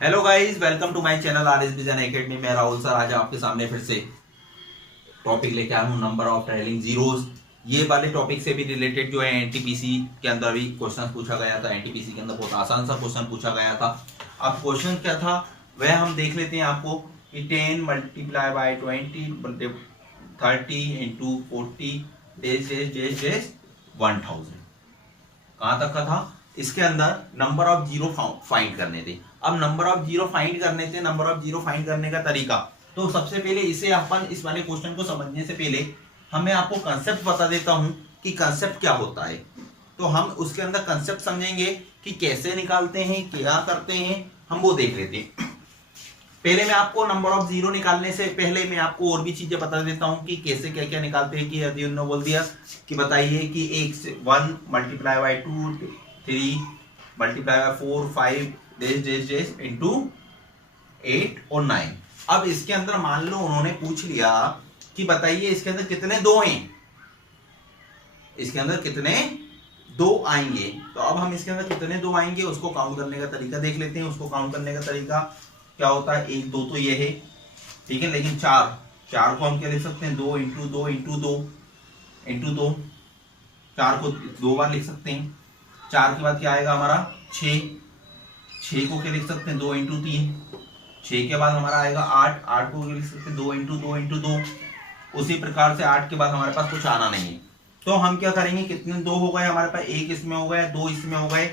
Hello guys, welcome to my channel R S vision academy. मैं Rahul sir आज आपके सामने फिर से टॉपिक लेके आया हूँ, नंबर ऑफ ट्रेलिंग जीरोस। ये वाले टॉपिक से भी रिलेटेड जो है एनटीपीसी के अंदर भी क्वेश्चन पूछा गया था। एनटीपीसी के अंदर बहुत आसान सा क्वेश्चन पूछा गया था। अब क्वेश्चन क्या था वह हम देख लेते हैं। आपको कि 10 multiply by 20 30 into 40 days days days days 1000 कहाँ तक का था। इसके अंदर नंबर ऑफ जीरो फाइंड करने थे। अब नंबर ऑफ जीरो फाइंड करने थे। नंबर ऑफ जीरो फाइंड करने का तरीका, तो सबसे पहले इसे अपन इस वाले क्वेश्चन को समझने से पहले हमें आपको कंसेप्ट बता देता हूं कि कंसेप्ट क्या होता है। तो हम उसके अंदर कंसेप्ट समझेंगे कि कैसे निकालते हैं, क्या करते हैं, हम वो देख लेते हैं। पहले मैं आपको नंबर ऑफ जीरो निकालने से पहले मैं आपको और भी चीजें बता देता हूं कि कैसे क्या क्या निकालते हैं। कि यदि उन्होंने बोल दिया कि बताइए कि एक से 1 multiply by 2 3 multiply by 4 5 days days days into 8 और 9। अब इसके अंदर मान लो उन्होंने पूछ लिया कि बताइए इसके अंदर कितने दो हैं, इसके अंदर कितने दो आएंगे। तो अब हम इसके अंदर कितने दो आएंगे उसको काउंट करने का तरीका देख लेते हैं। उसको काउंट करने का तरीका क्या होता है, एक दो तो ये है, ठीक है, लेकिन चार को हम क्या लिख सकते हैं, 2 इंटू 2 इंटू 2 इंटू 2, 4 को 2 बार लिख सकते हैं। 4 के बाद क्या आएगा हमारा 6 को क्या लिख सकते हैं 2 इंटू 3। 6 के बाद हमारा आएगा 8 को क्या लिख सकते हैं 2 इंटू 2 इंटू 2। उसी प्रकार से 8 के बाद हमारे पास कुछ आना नहीं है। तो हम क्या करेंगे, कितने दो हो गए हमारे पास, एक इसमें हो गया, दो इसमें हो गए,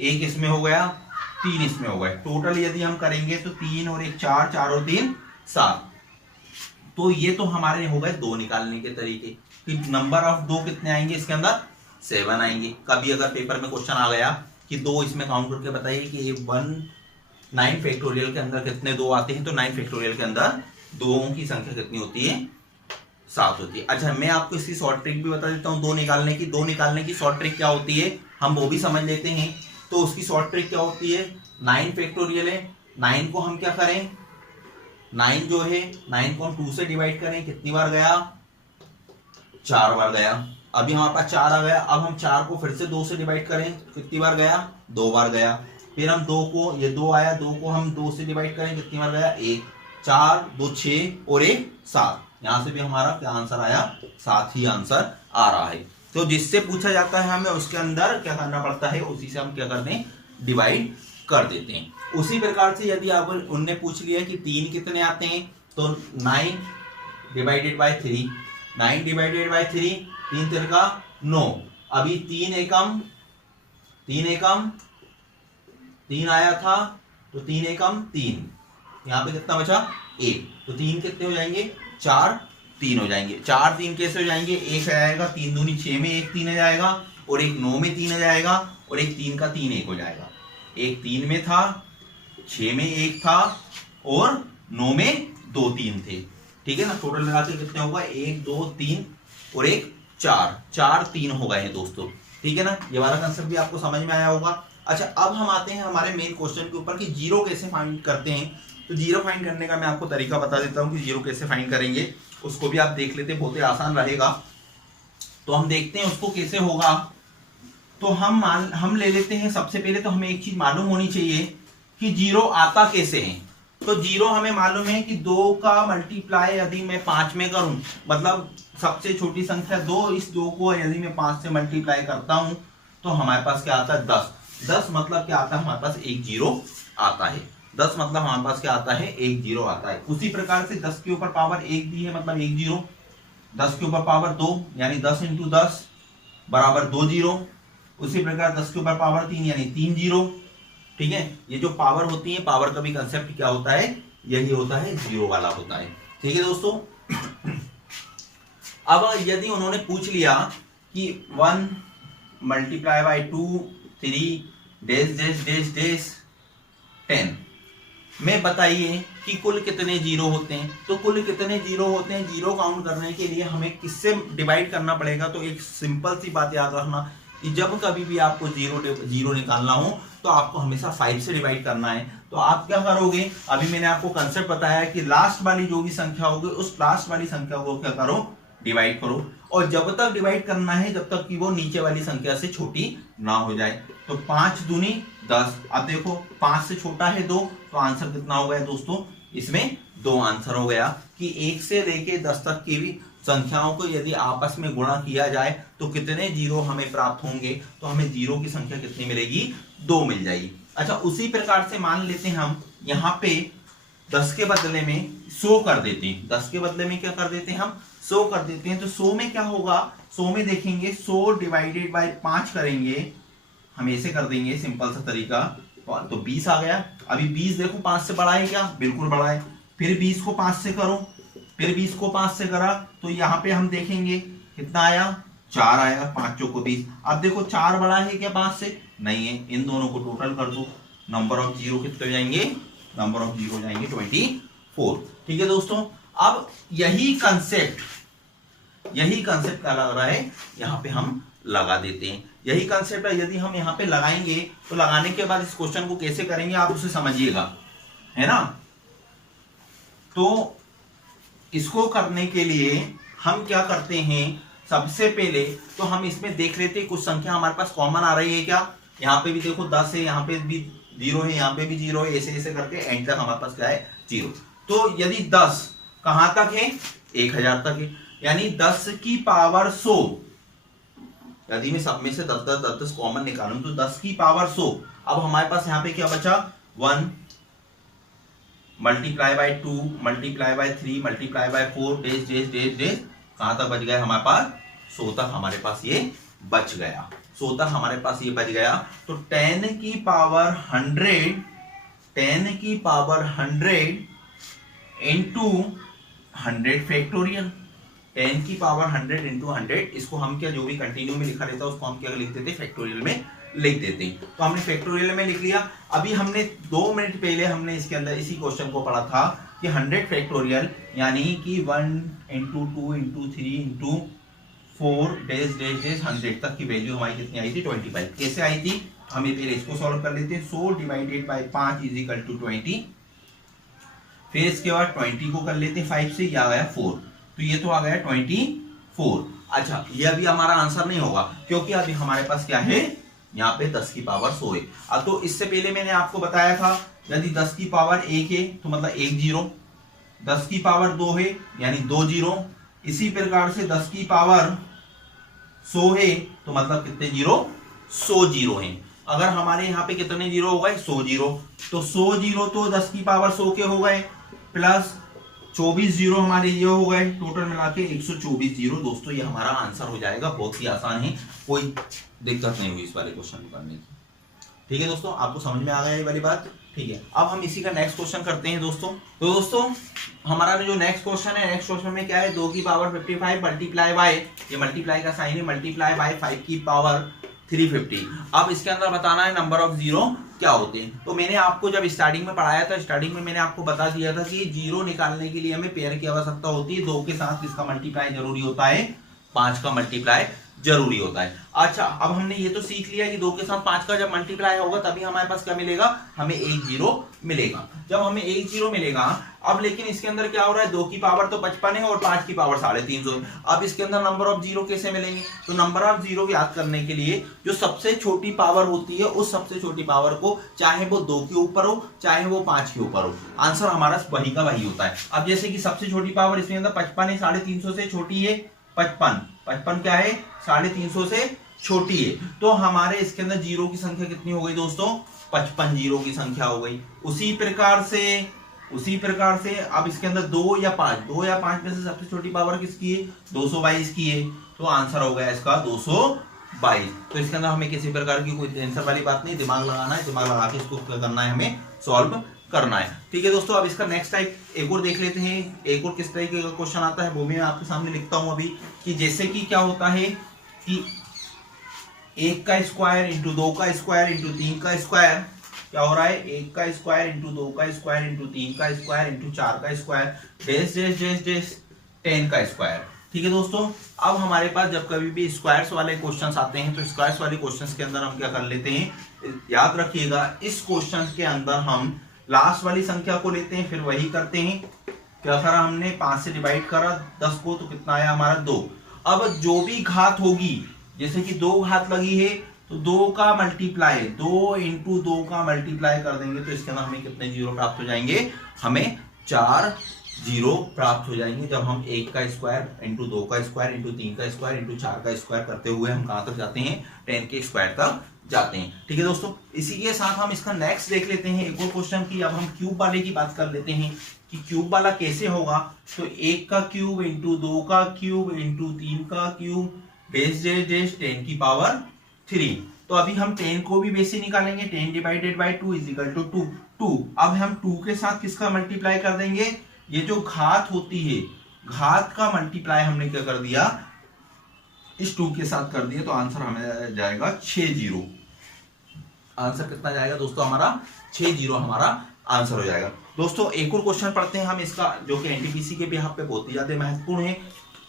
एक इसमें हो गया, 3 इसमें हो गए। टोटल यदि हम करेंगे तो 3 और 1 4, 4 और 3 7। तो ये तो हमारे हो गए दो निकालने के तरीके कि नंबर ऑफ दो कितने आएंगे इसके अंदर 7 आएंगे। कभी अगर पेपर में क्वेश्चन आ गया कि दो इसमें काउंट करके बताइए कि 9 फैक्टोरियल के अंदर कितने दो आते हैं, तो 9 फैक्टोरियल के अंदर दो की संख्या कितनी होती है, 7 होती है। अच्छा, मैं आपको इसकी शॉर्ट ट्रिक भी बता देता हूँ दो निकालने की। दो निकालने की शॉर्ट ट्रिक क्या होती है हम वो भी समझ लेते हैं। तो उसकी शॉर्ट ट्रिक क्या होती है, 9 फैक्टोरियल है, 9 को हम क्या करें, 9 जो है 9 को हम 2 से डिवाइड करें, कितनी बार गया, 4 बार गया। अभी हमारे पास 4 आ गया। अब हम 4 को फिर से 2 से डिवाइड करें, कितनी बार गया, 2 बार गया। फिर हम 2 को, ये 2 आया, 2 को हम 2 से डिवाइड करें, कितनी बार गया, 1। 4 2 6 और 1 7। यहां से भी हमारा क्या आंसर आया, 7 ही आंसर आ रहा है। तो जिससे पूछा जाता है हमें उसके अंदर क्या करना पड़ता है, उसी से हम क्या करते हैं, डिवाइड कर देते हैं। उसी प्रकार से यदि आप उनने पूछ लिया कि 3 कितने आते हैं, तो 9 डिवाइडेड बाय 3, 9 डिवाइडेड बाय 3, 3 3 का 9। अभी 3 एकम 3 आया था, तो 3 एकम 3, यहां पे कितना बचा 1। तो 3 कितने हो जाएंगे, 4 3 हो जाएंगे। 4 3 कैसे हो जाएंगे, एक आएगा 3 दूनी 6 में 1 3 आ जाएगा, और एक 9 में 3 आ जाएगा, और एक 3 का 3 1 हो जाएगा। एक 3 में था, 6 में 1 था, और 9 में 2 3 थे, ठीक है ना। टोटल लगा के कितने होगा, 1 2 3 और एक 4 3 हो गए हैं दोस्तों, ठीक है ना। ये वाला कंसेप्ट भी आपको समझ में आया होगा। अच्छा, अब हम आते हैं हमारे मेन क्वेश्चन के ऊपर कि जीरो कैसे फाइंड करते हैं। तो जीरो फाइंड करने का मैं आपको तरीका बता देता हूं कि जीरो कैसे फाइंड करेंगे, उसको भी आप देख लेते, बहुत ही आसान रहेगा। तो हम देखते हैं उसको कैसे होगा। तो हम ले लेते हैं, सबसे पहले तो हमें एक चीज मालूम होनी चाहिए कि जीरो आता कैसे है। तो जीरो हमें मालूम है कि 2 का मल्टीप्लाई यदि मैं 5 में करूं, मतलब सबसे छोटी संख्या 2, इस 2 को यदि मैं 5 से मल्टीप्लाई करता हूं तो हमारे पास क्या आता है 10। 10 मतलब क्या आता है, हमारे पास एक जीरो आता है। 10 मतलब हमारे पास क्या आता है, एक जीरो आता है। उसी प्रकार से 10 के ऊपर पावर 1 दी है, मतलब एक जीरो। 10 के ऊपर पावर 2 यानी 10 इंटू 10 बराबर 2 जीरो। उसी प्रकार 10 के ऊपर पावर 3 यानी 3 जीरो, ठीक है। ये जो पावर होती है, पावर का भी कंसेप्ट क्या होता है, यही होता है, जीरो वाला होता है, ठीक है दोस्तों। अब यदि उन्होंने पूछ लिया कि 1 multiply by 2 3 days days days days 10 में बताइए कि कुल कितने जीरो होते हैं। तो कुल कितने जीरो होते हैं, जीरो काउंट करने के लिए हमें किससे डिवाइड करना पड़ेगा। तो एक सिंपल सी बात याद रखना कि जब कभी भी आपको जीरो निकालना हो तो आपको हमेशा 5 से डिवाइड करना है। तो आप क्या करोगे, अभी मैंने आपको कंसेप्ट बताया कि लास्ट वाली जो भी संख्या होगी उस लास्ट वाली संख्या को क्या करो, डिवाइड करो। और जब तक डिवाइड करना है जब तक कि वो नीचे वाली संख्या से छोटी ना हो जाए। तो 5 दूनी 10। अब देखो 5 से छोटा है 2, तो आंसर कितना हो गया दोस्तों, इसमें 2 आंसर हो गया कि 1 से लेके 10 तक की भी संख्याओं को यदि आपस में गुणा किया जाए तो कितने जीरो हमें प्राप्त होंगे, तो हमें जीरो की संख्या कितनी मिलेगी, 2 मिल जाएगी। अच्छा, उसी प्रकार से मान लेते हैं हम यहाँ पे 10 के बदले में 100 कर देते हैं। 10 के बदले में क्या कर देते हैं हम, 100 कर देते हैं। तो 100 में क्या होगा, 100 में देखेंगे 100 डिवाइडेड बाय 5 करेंगे, हम ऐसे कर देंगे सिंपल सा तरीका, तो 20 आ गया। अभी 20 देखो 5 से बड़ा है क्या, बिल्कुल बड़ा है। फिर 20 को 5 से करो, फिर 20 को 5 से करा तो यहाँ पे हम देखेंगे कितना आया, 4 आया, 5 चौको 20। अब देखो 4 बड़ा है क्या 5 से, नहीं है। इन दोनों को टोटल कर दो, नंबर ऑफ जीरो कितने हो जाएंगे, नंबर ऑफ जीरो हो जाएंगे 24। ठीक है दोस्तों, अब यही कंसेप्ट क्या लग रहा है, यहाँ पे हम लगा देते हैं। यही कंसेप्ट है, यदि हम यहाँ पे लगाएंगे तो लगाने के बाद इस क्वेश्चन को कैसे करेंगे आप उसे समझिएगा, है ना। तो इसको करने के लिए हम क्या करते हैं, सबसे पहले तो हम इसमें देख लेते हैं कुछ संख्या हमारे पास कॉमन आ रही है क्या। यहाँ पे भी देखो 10 है, यहाँ पे भी 0 है, यहाँ पे भी 0 है, ऐसे ऐसे करके एंड तक हमारे पास क्या है, 0। तो यदि 10 कहां तक है, 1000 तक है, यानी 10 की पावर 100, यदि मैं सब में से 10 कॉमन निकालूं तो 10 की पावर 100। अब हमारे पास यहाँ पे क्या बचा, 1 multiply by 2 multiply by 3 multiply by 4 days days days days, कहां तक बच गया हमारे पास, 100 तक हमारे पास ये बच गया, 100 तक हमारे पास ये बच गया। तो 10 की पावर 100 इंटू 100 फैक्टोरियल, 10 की पावर 100 इंटू 100, इसको हम क्या, जो भी कंटिन्यू में लिखा रहता है उसको हम क्या लिख देते, फैक्टोरियल में लिख देते हैं। तो हमने फैक्टोरियल में लिख लिया। अभी हमने 2 मिनट पहले हमने इसके अंदर इसी क्वेश्चन को पढ़ा था कि 100 फैक्टोरियल यानी कि 1 into 2 into 3 into 4 days days days 100 तक की वैल्यू हमारी कितनी आई थी, 25। कैसे आई थी, हमें पहले इसको सॉल्व कर लेते हैं। 100 divided by 5 is equal to 20, फिर इसके बाद 20 को कर लेते हैं 5 से, ये आ गया 4, तो ये तो आ गया 24। अच्छा, ये अभी हमारा आंसर नहीं होगा क्योंकि अभी हमारे पास क्या है, यहाँ पे 10 की पावर 100 है। अब तो इससे पहले मैंने आपको बताया था यदि 10 की पावर 1 है तो मतलब 1 जीरो, 10 की पावर 2 है यानी 2 जीरो, इसी प्रकार से 10 की पावर 100 है तो मतलब कितने जीरो, 100 जीरो हैं। अगर हमारे यहाँ पे कितने जीरो हो गए, 100 जीरो, तो 100 जीरो तो 10 की पावर 100 के हो गए, प्लस 24 जीरो हमारे ये हो गए, टोटल मिला के 124 जीरो। दोस्तों ये हमारा आंसर हो जाएगा, बहुत ही आसान है, कोई दिक्कत नहीं हुई इस वाले क्वेश्चन को करने की। ठीक है दोस्तों, आपको समझ में आ गया ये वाली बात। ठीक है, अब हम इसी का नेक्स्ट क्वेश्चन करते हैं दोस्तों। तो दोस्तों हमारा जो नेक्स्ट क्वेश्चन है, नेक्स्ट क्वेश्चन में क्या है, 2 की पावर 55 मल्टीप्लाई बाय, ये मल्टीप्लाई का साइन है, मल्टीप्लाई बाय 5 की पावर 350। अब इसके अंदर बताना है नंबर ऑफ जीरो क्या होते हैं। तो मैंने आपको जब स्टार्टिंग में पढ़ाया था, स्टार्टिंग में मैंने आपको बता दिया था कि जीरो निकालने के लिए हमें पेयर की आवश्यकता होती है, 2 के साथ किसका मल्टीप्लाई जरूरी होता है, 5 का मल्टीप्लाई जरूरी होता है। अच्छा, अब हमने ये तो सीख लिया कि 2 के साथ 5 का जब मल्टीप्लाई होगा तभी हमारे पास क्या मिलेगा, हमें 1 जीरो मिलेगा। जब हमें 1 जीरो मिलेगा, अब लेकिन इसके अंदर क्या हो रहा है, 2 की पावर तो 55 है और 5 की पावर 350 है। अब इसके अंदर नंबर ऑफ जीरो कैसे मिलेंगे, तो नंबर ऑफ जीरो याद करने के लिए जो सबसे छोटी पावर होती है, उस सबसे छोटी पावर को चाहे वो 2 के ऊपर हो चाहे वो 5 के ऊपर हो, आंसर हमारा वही का वही होता है। अब जैसे कि सबसे छोटी पावर इसमें अंदर 55 है, 350 से छोटी है 55 क्या है, 350 से छोटी है, तो हमारे इसके अंदर जीरो की संख्या कितनी हो गई दोस्तों, 55 जीरो की संख्या हो गई। उसी प्रकार से अब इसके अंदर 2 या 5 में से सबसे छोटी पावर किसकी है, 222 की है, तो आंसर हो गया इसका 222। तो इसके अंदर हमें किसी प्रकार की कोई टेंशन वाली बात नहीं, दिमाग लगाना है, दिमाग लगा के इसको करना है, हमें सॉल्व करना है। ठीक है दोस्तों, अब इसका नेक्स्ट टाइप एक और देख लेते हैं, एक और किस तरीके का क्वेश्चन आता है वो भी मैं आपके सामने लिखता हूं अभी, कि जैसे कि क्या होता है कि 1 का स्क्वायर इंटू 2 का स्क्वायर इंटू 3 का स्क्वायर, क्या हो रहा है, 1 का स्क्वायर इंटू 2 का स्क्वायर इंटू 3 का स्क्वायर इंटू 4 का स्क्वायर डेस डेस डेस डेस 10 का स्क्वायर। ठीक है दोस्तों, अब हमारे पास जब कभी भी स्क्वायर्स वाले क्वेश्चंस आते हैं तो स्क्वायर्स वाले क्वेश्चंस के अंदर हम क्या कर लेते हैं, याद रखिएगा इस क्वेश्चन के अंदर हम लास्ट वाली संख्या को लेते हैं, फिर वही करते हैं। क्या करा हमने, 5 से डिवाइड करा 10 को, तो कितना आया हमारा 2। अब जो भी घात होगी, जैसे कि 2 घात लगी है तो 2 का मल्टीप्लाई 2 इंटू 2 का मल्टीप्लाई कर देंगे तो इसके अंदर हमें कितने जीरो प्राप्त हो जाएंगे, हमें 4 जीरो प्राप्त हो जाएंगे। जब हम 1 का स्क्वायर इंटू 2 का स्क्वायर इंटू 3 का स्क्वायर इंटू 4 का स्क्वायर करते हुए हम कहां तक जाते हैं, 10 के स्क्वायर तक जाते हैं। ठीक है दोस्तों, इसी के साथ हम इसका नेक्स्ट देख लेते हैं एक और क्वेश्चन की। अब हम क्यूब वाले की बात कर लेते हैं कि क्यूब वाला कैसे होगा। तो 1 का क्यूब इंटू 2 का क्यूब इंटू 3 का क्यूब बेस डेस डेस 10 की पावर 3। तो अभी हम 10 को भी बेस से निकालेंगे, 10 divided by 2 is equal to 2। अब हम 2 के साथ किसका मल्टीप्लाई कर देंगे, ये जो घात होती है घात का मल्टीप्लाई हमने क्या कर दिया, इस 2 के साथ कर दिया। तो आंसर हमें जाएगा 6 जीरो। आंसर कितना जाएगा दोस्तों हमारा, 6 जीरो हमारा आंसर हो जाएगा। दोस्तों एक और क्वेश्चन पढ़ते हैं हम इसका, जो कि एनटीपीसी के बिहाफ पे बहुत ही ज्यादा महत्वपूर्ण है।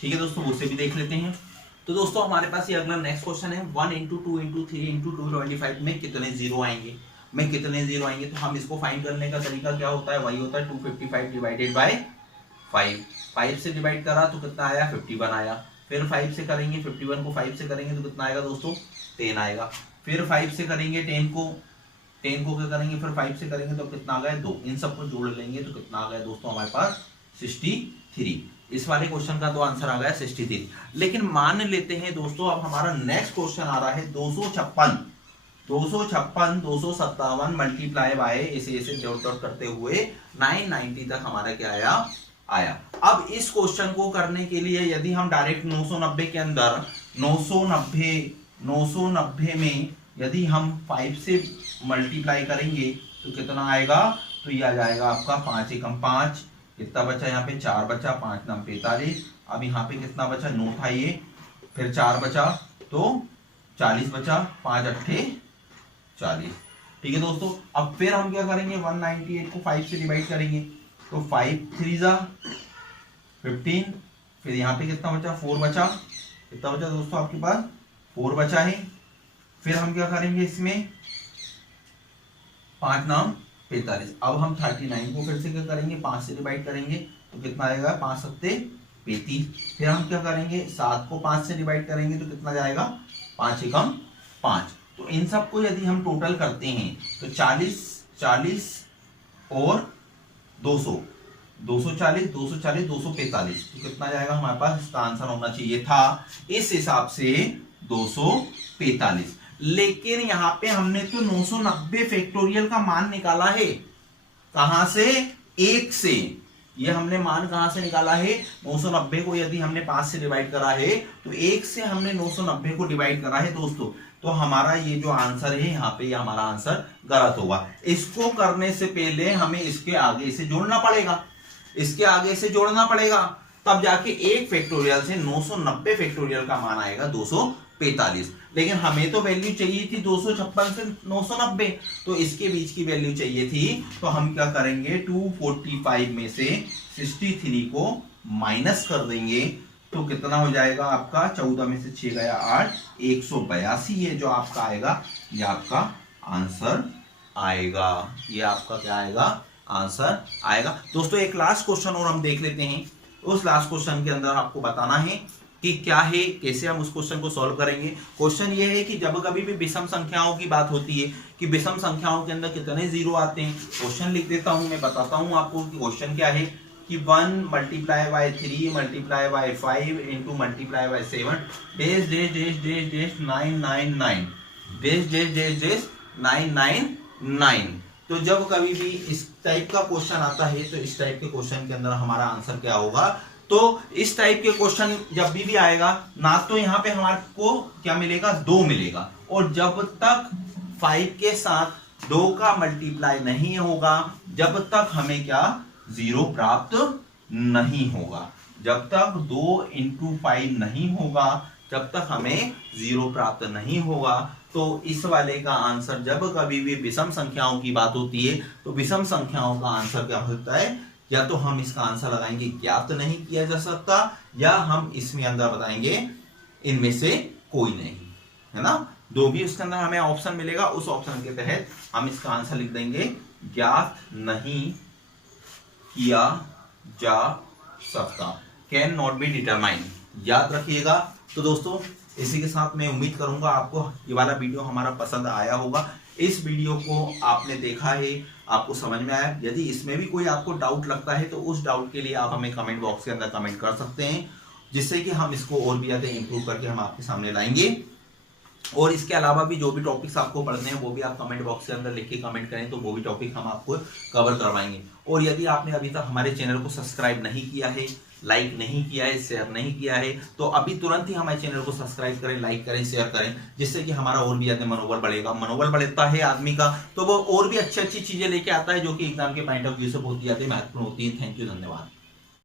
ठीक है दोस्तों, उसे भी देख लेते हैं। तो दोस्तों हमारे पास ये अगला नेक्स्ट क्वेश्चन है, 1 इंटू 2 इंटू 3 इंटू 225 में कितने जीरो आएंगे, तो हम इसको फाइंड करने का तरीका क्या होता है, वही होता है 255 डिवाइडेड बाय 5। 5 से डिवाइड करा तो कितना आया, 51 आया। फिर 5 से करेंगे, 51 को 5 से करेंगे तो कितना आएगा दोस्तों, 10 आएगा। फिर 5 से करेंगे 10 को क्या करेंगे, फिर 5 से करेंगे तो कितना आ गया, 2। इन सबको जोड़ लेंगे तो कितना आ गया दोस्तों हमारे पास 63। इस वाले क्वेश्चन का तो आंसर आ गया 63। लेकिन मान लेते हैं दोस्तों, अब हमारा नेक्स्ट क्वेश्चन आ रहा है 256 257 मल्टीप्लाई बाय इसे जोड़ करते हुए 990 तक हमारा क्या आया। अब इस क्वेश्चन को करने के लिए यदि हम डायरेक्ट 990 के अंदर 990 में यदि हम 5 से मल्टीप्लाई करेंगे तो कितना आएगा, तो ये आ जाएगा आपका 5 एकम 5, कितना बचा यहाँ पे 4 बचा, 5 नम 45। अब यहाँ पे कितना बचा, 9 था ये, फिर 4 बचा तो 40 बचा, 5 अट्ठे 40। ठीक है दोस्तों, अब फिर हम क्या करेंगे, 198 को 5 से डिवाइड करेंगे तो 5 3 जा 15। फिर यहाँ पे कितना बचा, 4 बचा, कितना बचा दोस्तों आपके पास, 4 बचा है। फिर हम क्या करेंगे इसमें, 5 नाम 45। अब हम 39 को फिर से क्या करेंगे, 5 से डिवाइड करेंगे तो कितना आएगा, 5 सत्ते 35। फिर हम क्या करेंगे, 7 को 5 से डिवाइड करेंगे तो कितना जाएगा, 5 एकम 5। तो इन सबको यदि हम टोटल करते हैं तो 40 और 200 240 245। तो कितना जाएगा हमारे पास, इसका आंसर होना चाहिए था इस हिसाब से 245। लेकिन यहाँ पे हमने तो 990 फैक्टोरियल का मान निकाला है, कहां से, 1 से। ये हमने मान कहां से निकाला है, 990 को यदि हमने 5 से डिवाइड करा है तो 1 से हमने 990 को डिवाइड करा है दोस्तों। तो हमारा ये जो आंसर है यहाँ पे, ये हमारा आंसर गलत होगा। इसको करने से पहले हमें इसके आगे से जोड़ना पड़ेगा, तब जाके 1 फैक्टोरियल से 990 फैक्टोरियल का मान आएगा 245। लेकिन हमें तो वैल्यू चाहिए थी 256 से 990, तो इसके बीच की वैल्यू चाहिए थी। तो हम क्या करेंगे, 245 में से 63 को माइनस कर देंगे तो कितना हो जाएगा आपका, 14 में से 6 गया 8, 182। ये जो आपका आएगा, ये आपका आंसर आएगा, ये आपका क्या आएगा, आंसर आएगा। दोस्तों एक लास्ट क्वेश्चन और हम देख लेते हैं। उस लास्ट क्वेश्चन के अंदर आपको बताना है कि क्या है, कैसे हम उस क्वेश्चन को सॉल्व करेंगे। क्वेश्चन ये है कि जब कभी भी विषम संख्याओं की बात होती है कि विषम संख्याओं के अंदर कितने जीरो आते हैं। क्वेश्चन लिख देता हूं, मैं बताता हूं आपको कि क्वेश्चन क्या है कि 1 multiply by 3 multiply by 5 into multiply by 7 days days days days days 999 days days days days 999। तो जब कभी भी इस टाइप का क्वेश्चन आता है तो इस टाइप के क्वेश्चन के अंदर हमारा आंसर क्या होगा। तो इस टाइप के क्वेश्चन जब भी आएगा ना, तो यहाँ पे हमारे को क्या मिलेगा, 2 मिलेगा। और जब तक 5 के साथ 2 का मल्टीप्लाई नहीं होगा, जब तक हमें क्या, 0 प्राप्त नहीं होगा। जब तक 2 इंटू 5 नहीं होगा, जब तक हमें 0 प्राप्त नहीं होगा। तो इस वाले का आंसर, जब कभी भी विषम संख्याओं की बात होती है तो विषम संख्याओं का आंसर क्या होता है, या तो हम इसका आंसर लगाएंगे ज्ञात नहीं किया जा सकता, या हम इसमें अंदर बताएंगे इनमें से कोई नहीं, है ना। दो भी उसके अंदर हमें ऑप्शन मिलेगा, उस ऑप्शन के तहत हम इसका आंसर लिख देंगे ज्ञात नहीं किया जा सकता, कैन नॉट बी डिटरमाइन। याद रखिएगा। तो दोस्तों इसी के साथ मैं उम्मीद करूंगा आपको ये वाला वीडियो हमारा पसंद आया होगा। इस वीडियो को आपने देखा है, आपको समझ में आया। यदि इसमें भी कोई आपको डाउट लगता है तो उस डाउट के लिए आप हमें कमेंट बॉक्स के अंदर कमेंट कर सकते हैं, जिससे कि हम इसको और भी ज़्यादा इंप्रूव करके हम आपके सामने लाएंगे। और इसके अलावा भी जो भी टॉपिक्स आपको पढ़ने हैं वो भी आप कमेंट बॉक्स के अंदर लिख के कमेंट करें, तो वो भी टॉपिक हम आपको कवर करवाएंगे। और यदि आपने अभी तक हमारे चैनल को सब्सक्राइब नहीं किया है, लाइक नहीं किया है, शेयर नहीं किया है, तो अभी तुरंत ही हमारे चैनल को सब्सक्राइब करें, लाइक करें, शेयर करें, जिससे कि हमारा और भी ज्यादा मनोबल बढ़ेगा। मनोबल बढ़ता है आदमी का तो वो और भी अच्छी अच्छी चीजें लेके आता है, जो कि एग्जाम के पॉइंट ऑफ व्यू से बहुत ही ज्यादा महत्वपूर्ण होती है। थैंक यू, धन्यवाद।